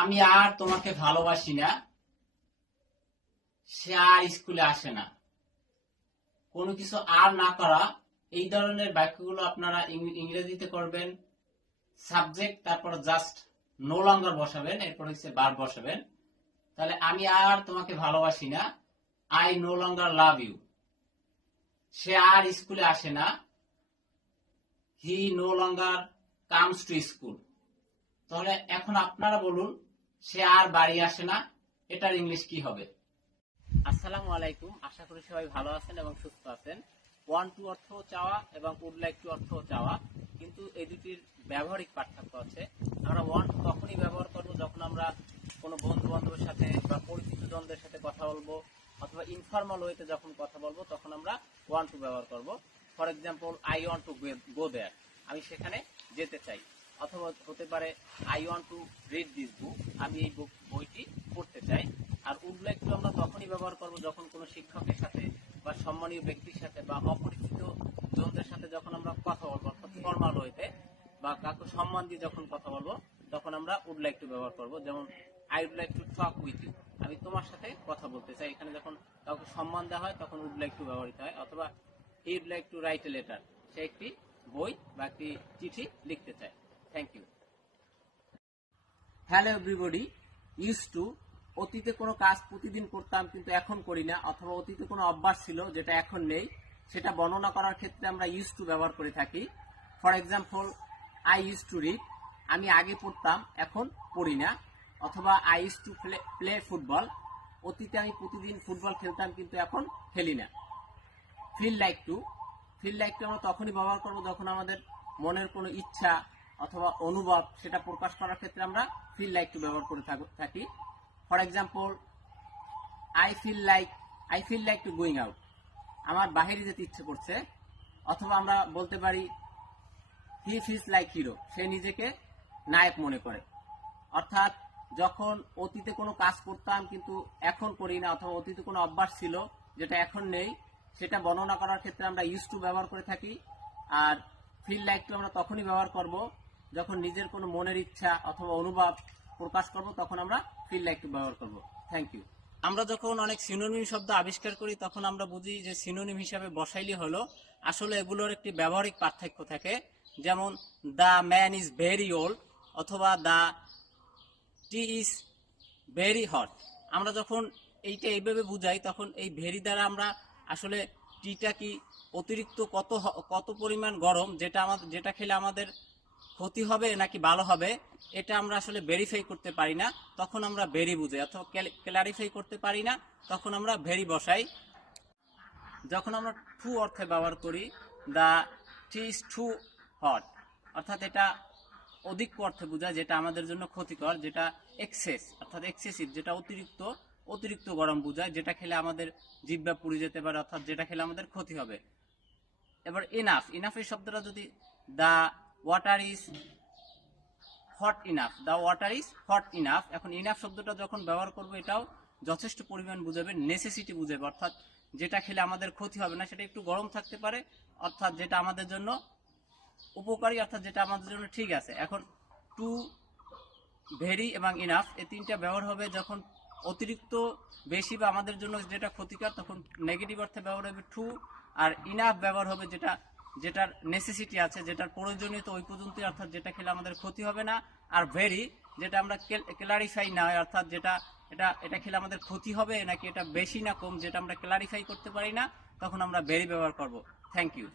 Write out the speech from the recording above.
আমি আর তোমাকে ভালোবাসি না, সে আর স্কুলে আসে না। কোনো কিছু আর না করা, এই ধরনের বাক্যগুলো আপনারা ইংরেজিতে করবেন সাবজেক্ট, তারপর জাস্ট নো লঙ্গার বসাবেন, এরপর হচ্ছে ভার্ব বসাবেন। তাহলে আমি আর তোমাকে ভালোবাসি না, I no longer love you. সে আর স্কুলে আসে না, he no longer comes to school. তাহলে এখন আপনারা বলুন, সে আর বাড়ি আসে না, এটার ইংলিশ কি হবে? আসসালামু আলাইকুম, আশা করি সবাই ভালো আছেন এবং সুস্থ আছেন। ওয়ান টু অর্থ চাওয়া এবং উড লাইক টু অর্থ চাওয়া, কিন্তু এই দুটির ব্যবহারিক পার্থক্য আছে। আমরা ওয়ান টু তখনই ব্যবহার করব যখন আমরা কোনো বন্ধু বান্ধবের সাথে বা পরিচিত জনদের সাথে কথা বলবো, অথবা ইনফর্মাল ওয়েতে যখন কথা বলবো তখন আমরা ওয়ান টু ব্যবহার করব। For example, I want to go there, আমি সেখানে যেতে চাই। অথবা হতে পারে I want to read this book, আমি এই বইটি পড়তে চাই। আর উড লাইক টু আমরা তখনই ব্যবহার করব যখন কোনো শিক্ষকের সাথে বা সম্মানীয় ব্যক্তির সাথে বা অপরিচিত জনদের সাথে যখন আমরা কথা বলবো, অর্থাৎ ফর্মাল হইতে বা কাউকে সম্মান দিয়ে যখন কথা বলবো তখন আমরা উড লাইক টু ব্যবহার করব। যেমন I would like to talk with you, আমি তোমার সাথে কথা বলতে চাই। এখানে যখন কাউকে সম্মান দেওয়া হয় তখন উড লাইক টু ব্যবহৃত হয়। অথবা he would like to write a letter, সে একটি বই বা একটি চিঠি লিখতে চায়। Thank you. Hello everybody. Use to, অতীতে কোনো কাজ প্রতিদিন করতাম কিন্তু এখন করি না, অথবা অতীতে কোনো অভ্যাস ছিল যেটা এখন নেই, সেটা বর্ণনা করার ক্ষেত্রে আমরা ইউজ টু ব্যবহার করে থাকি। For example, I use to read, আমি আগে পড়তাম এখন পড়ি না। অথবা I use to play football, অতীতে আমি প্রতিদিন ফুটবল খেলতাম কিন্তু এখন খেলি না। Feel like to, feel like to আমরা তখনই ব্যবহার করবো যখন আমাদের মনের কোনো ইচ্ছা অথবা অনুভব সেটা প্রকাশ করার ক্ষেত্রে আমরা ফিল লাইক টু ব্যবহার করে থাকি। For example, I feel like to going out, আমার বাহিরে যেতে ইচ্ছে করছে। অথবা আমরা বলতে পারি হি ফিলস লাইক হিরো, সে নিজেকে নায়ক মনে করে। অর্থাৎ যখন অতীতে কোনো কাজ করতাম কিন্তু এখন করি না, অথবা অতীতে কোনো অভ্যাস ছিল যেটা এখন নেই, সেটা বর্ণনা করার ক্ষেত্রে আমরা ইউজ টু ব্যবহার করে থাকি। আর ফিল লাইক টু আমরা তখনই ব্যবহার করব যখন নিজের কোনো মনের ইচ্ছা অথবা অনুভব প্রকাশ করব, তখন আমরা ফিল লাইক টু ব্যবহার করব। Thank you. আমরা যখন অনেক সিনোনিম শব্দ আবিষ্কার করি তখন আমরা বুঝি যে সিনোনিম হিসাবে বসাইলে হলো, আসলে এগুলোর একটি ব্যবহারিক পার্থক্য থাকে। যেমন the man is very old অথবা the tea is very hot. আমরা যখন এইটা এইভাবে বুঝাই তখন এই ভেরি দ্বারা আমরা আসলে টিটা কি অতিরিক্ত কত পরিমাণ গরম, যেটা খেলে আমাদের ক্ষতি হবে নাকি ভালো হবে, এটা আমরা আসলে ভেরিফাই করতে পারি না, তখন আমরা ভেরি বুঝাই। অথবা ক্লারিফাই করতে পারি না, তখন আমরা ভেরি বসাই। যখন আমরা টু অর্থে ব্যবহার করি, the tea is too hot, অর্থাৎ এটা অধিক অর্থে বোঝায় যেটা আমাদের জন্য ক্ষতিকর, যেটা এক্সেস অর্থাৎ এক্সেসিভ, যেটা অতিরিক্ত গরম বোঝায়, যেটা খেলে আমাদের জিহ্বা পুড়ে যেতে পারে, অর্থাৎ যেটা খেলে আমাদের ক্ষতি হবে। এবার ইনাফ এই শব্দটা যদি the water is hot enough, the water is hot enough, এখন ইনাফ শব্দটা যখন ব্যবহার করবো এটাও যথেষ্ট পরিমাণ বুঝাবে, নেসেসিটি বুঝাবে, অর্থাৎ যেটা খেলে আমাদের ক্ষতি হবে না, সেটা একটু গরম থাকতে পারে, অর্থাৎ যেটা আমাদের জন্য উপকারী, অর্থাৎ যেটা আমাদের জন্য ঠিক আছে। এখন টু, ভেরি এবং ইনাফ এই তিনটা ব্যবহার হবে যখন অতিরিক্ত বেশি বা আমাদের জন্য যেটা ক্ষতিকর, তখন নেগেটিভ অর্থে ব্যবহার হবে টু। আর ইনাফ ব্যবহার হবে যেটার নেসেসিটি আছে, যেটার প্রয়োজনীয়তা ওই পর্যন্তই, অর্থাৎ যেটা খেলে আমাদের ক্ষতি হবে না। আর ভেরি, যেটা আমরা ক্লারিফাই না হয়, অর্থাৎ এটা খেলে আমাদের ক্ষতি হবে নাকি এটা বেশি না কম, যেটা আমরা ক্লারিফাই করতে পারি না, তখন আমরা ভেরি ব্যবহার করব। Thank you.